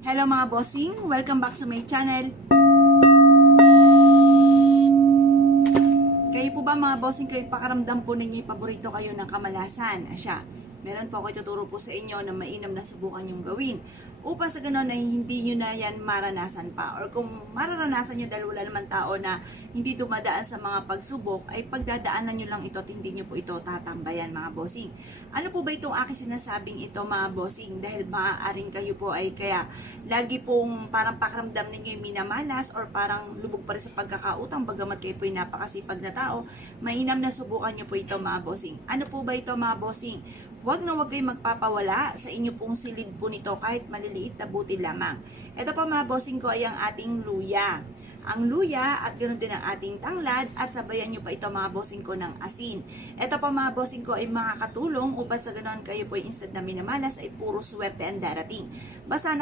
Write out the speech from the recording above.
Hello mga bossing! Welcome back sa my channel. Kayo po ba mga bossing, kayo pakaramdam po ninyo paborito kayo ng kamalasan? Asya, meron po ako ituturo po sa inyo na mainam na subukan yung gawin upang sa ganon ay hindi nyo na yan maranasan pa, or kung mararanasan nyo dahil wala naman tao na hindi dumadaan sa mga pagsubok, ay pagdadaanan nyo lang ito at hindi nyo po ito tatambayan mga bossing. Ano po ba itong aking sinasabing ito mga bossing? Dahil maaaring kayo po ay kaya lagi pong parang pakaramdam ninyo yung minamalas or parang lubog pa rin sa pagkakautang bagamat kayo po ay napakasipag na tao, mainam na subukan nyo po ito mga bossing. Ano po ba ito mga bossing? Huwag na huwag kayong magpapawala sa inyo pong silid po nito kahit maliliit na buti lamang. Ito pa mga bossing ko ay ang ating luya. Ang luya at ganoon din ang ating tanglad at sabayan nyo pa ito mga bossing ko ng asin. Ito pa mga bossing ko ay makakatulong upang sa ganoon kayo po instant na minamalas ay puro swerte ang darating. Basta